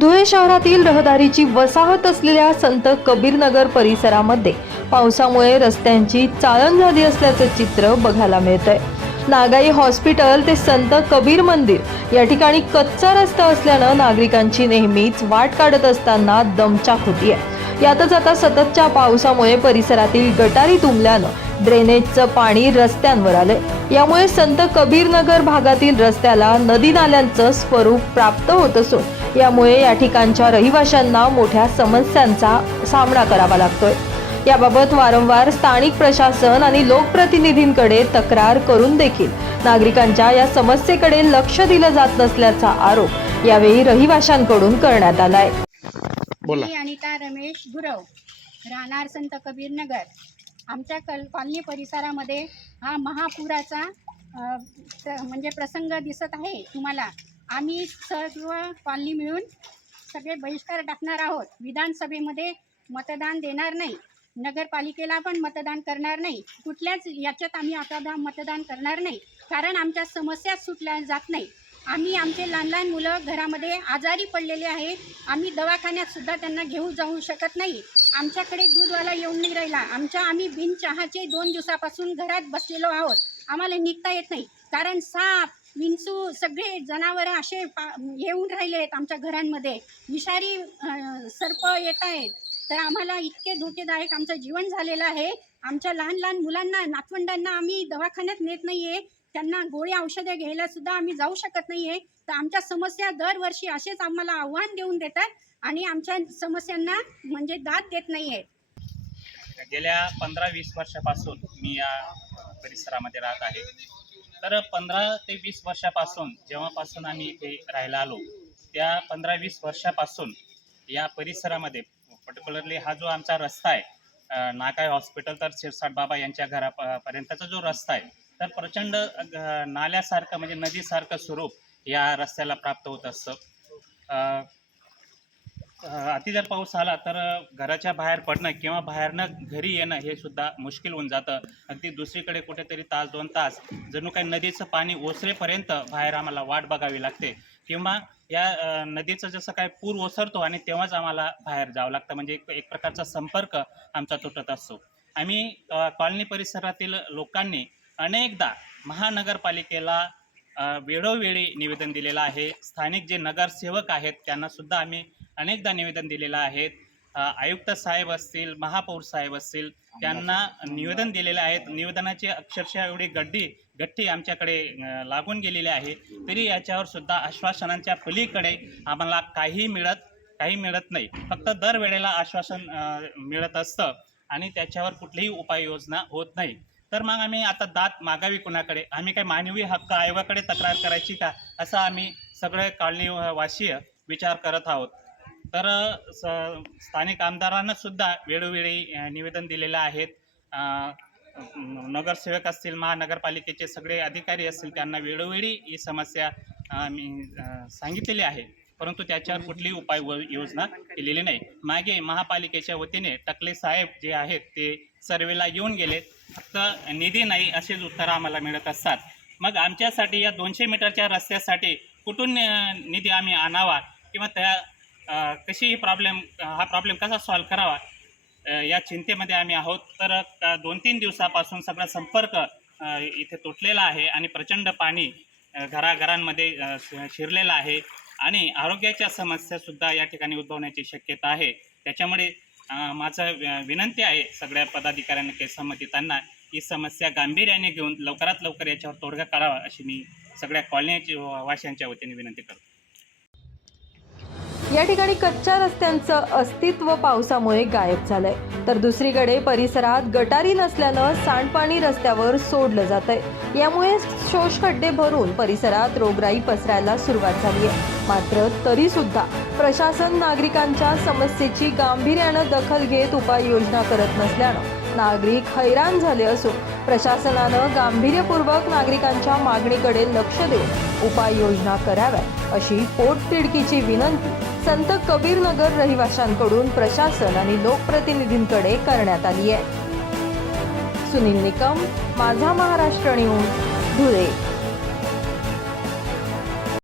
धुळे शहरातील रहदारीची वसाहत असलेल्या संत कबीरनगर परिसरामध्ये पावसामुळे रस्त्यांची चाळण झाली असल्याचं चित्र बघायला मिळतंय. नागाई हॉस्पिटल ते संत कबीर मंदिर या ठिकाणी कच्चा रस्ता असल्यानं नागरिकांची नेहमीच वाट काढत असताना दमचाक होती आहे यातच आता सततच्या पावसामुळे परिसरातील गटारी तुंबल्यानं ड्रेनेजचं पाणी रस्त्यांवर आलंय. यामुळे संत कबीरनगर भागातील रस्त्याला नदी नाल्यांचं स्वरूप प्राप्त होत असून यामुळे या ठिकाणच्या रहिवाशांना मोठ्या समस्यांचा सामना करावा लागतोय. याबाबत वारंवार स्थानिक प्रशासन आणि लोकप्रतिनिधींकडे तक्रार करून देखील नागरिकांच्या या समस्येकडे लक्ष दिलं जात नसल्याचा आरोप यावेळी रहिवाशांकडून करण्यात आलाय. मी अनिता रमेश गुरव राहणार संत कबीर नगर. आमच्या कल कॉलनी परिसरामध्ये हा महापुराचा म्हणजे प्रसंग दिसत आहे तुम्हाला. आम्ही सर्व कॉलनी मिळून सगळे बहिष्कार टाकणार आहोत. विधानसभेमध्ये मतदान देणार नाही. नगरपालिकेला पण मतदान करणार नाही. कुठल्याच याच्यात आम्ही आता मतदान करणार नाही. कारण आमच्या समस्या सुटल्या जात नाही. आम्ही आमचे लहान लहान मुलं घरामध्ये आजारी पडलेले आहे. आम्ही दवाखान्यात सुद्धा त्यांना घेऊ जाऊ शकत नाही. आमच्याकडे दूधवाला येऊन नाही राहिला. आमच्या आम्ही बिन चहाचे दोन दिवसापासून घरात बसलेलो आहोत. आम्हाला निघता येत नाही. कारण साप विंचू सगळे जनावरं असे पा येऊन राहिले आहेत आमच्या घरांमध्ये. विषारी सर्प येत आहेत. तर आम्हाला इतके धोकेदायक आमचं जीवन झालेलं आहे. आमच्या लहान लहान मुलांना नातवंडांना आम्ही दवाखान्यात नेत नाही आहे त्यांना गोळ्या औषधे घ्यायला सुद्धा आम्ही जाऊ शकत नाही आहे तर आमच्या समस्या दरवर्षी असेच आम्हाला आव्हान देऊन देतात आणि आमच्या समस्यांना म्हणजे दाद देत नाही आहेत गेल्या पंधरा वीस वर्षापासून मी या परिसरामध्ये राहत आहे. तर पंधरा ते वीस वर्षापासून जेव्हापासून आम्ही इथे राहायला आलो त्या पंधरा वीस वर्षापासून या परिसरामध्ये पर्टिक्युलरली हा जो आमचा रस्ता आहे नाकाय नागाय हॉस्पिटल तर शिरसाट बाबा यांच्या घरापर्यंतचा जो रस्ता आहे तर प्रचंड नाल्यासारखं म्हणजे नदीसारखं स्वरूप या रस्त्याला प्राप्त होत असतं. अति जर पाऊस आला तर घराच्या बाहेर पडणं किंवा बाहेरनं घरी येणं हे सुद्धा मुश्किल होऊन जातं. अगदी दुसरीकडे कुठेतरी तास दोन तास जणू काही नदीचं पाणी ओसरेपर्यंत बाहेर आम्हाला वाट बघावी लागते. किंवा या नदीचं जसं काय पूर ओसरतो आणि तेव्हाच आम्हाला बाहेर जावं लागतं. म्हणजे एक एक प्रकारचा संपर्क आमचा तुटत असतो. आम्ही कॉलनी परिसरातील लोकांनी अनेकदा महानगरपालिकेला वेळोवेळी निवेदन दिलेलं आहे. स्थानिक जे नगरसेवक आहेत त्यांना सुद्धा आम्ही अनेकदा निवेदन दिलेलं आहेत आयुक्त साहेब असतील महापौर साहेब असतील त्यांना निवेदन दिलेले आहेत निवेदनाची अक्षरशः एवढी गड्डी गट्टी आमच्याकडे लागून गेलेली आहे. तरी याच्यावर सुद्धा आश्वासनांच्या पलीकडे आम्हाला काही मिळत काही मिळत नाही. फक्त दरवेळेला आश्वासन मिळत असतं आणि त्याच्यावर कुठलीही उपाययोजना होत नाही. तर मग आम्ही आता दात मागावी कुणाकडे? आम्ही काय मानवी हक्क आयोगाकडे तक्रार करायची का? असं आम्ही सगळे कॉलनीवासीय विचार करत आहोत. तर स- स्थानिक आमदारांना सुद्धा वेळोवेळी निवेदन दिलेलं आहेत. नगरसेवक असतील महानगरपालिकेचे सगळे अधिकारी असतील त्यांना वेळोवेळी ही समस्या आम्ही सांगितलेली आहे. परंतु त्याच्यावर कुठलीही उपाय व- योजना केलेली नाही. मागे महापालिकेच्या वतीने टकले साहेब जे आहेत ते सर्वेला येऊन गेलेत फक्त निधी नाही असेच उत्तरं आम्हाला मिळत असतात. मग आमच्यासाठी या दोनशे मीटरच्या रस्त्यासाठी कुठून निधी आम्ही आणावा किंवा त्या कशीही कशी ही प्रॉब्लेम हा प्रॉब्लेम कसा सॉल्व्ह करावा या चिंतेमध्ये आम्ही आहोत. तर दोन तीन दिवसापासून सगळा संपर्क इथे तुटलेला आहे आणि प्रचंड पाणी घराघरांमध्ये शिरलेलं आहे. आणि आरोग्याच्या समस्यासुद्धा या ठिकाणी उद्भवण्याची शक्यता आहे. त्याच्यामुळे माझं विनंती आहे सगळ्या पदाधिकाऱ्यांना काही संबंधितांना ही समस्या गांभीर्याने घेऊन लवकरात लवकर याच्यावर तोडगा काढावा अशी मी सगळ्या कॉलनीच्या वाशांच्या वतीने विनंती करतो. या ठिकाणी कच्च्या रस्त्यांचं अस्तित्व पावसामुळे गायब झालंय. तर दुसरीकडे परिसरात गटारी नसल्यानं सांडपाणी रस्त्यावर सोडलं जात आहे यामुळे शोषखड्डे भरून परिसरात रोगराई पसरायला सुरुवात झाली आहे मात्र तरी सुद्धा प्रशासन नागरिकांच्या समस्येची गांभीर्यानं दखल घेत उपाययोजना करत नसल्यानं नागरिक हैराण झाले असून प्रशासनानं गांभीर्यपूर्वक नागरिकांच्या मागणीकडे लक्ष देऊन उपाययोजना कराव्यात अशी पोटतिडकीची विनंती संत कबीरनगर रहिवाशांकडून प्रशासन आणि लोकप्रतिनिधींकडे करण्यात आली आहे. सुनील निकम माझा महाराष्ट्र न्यूज धुळे.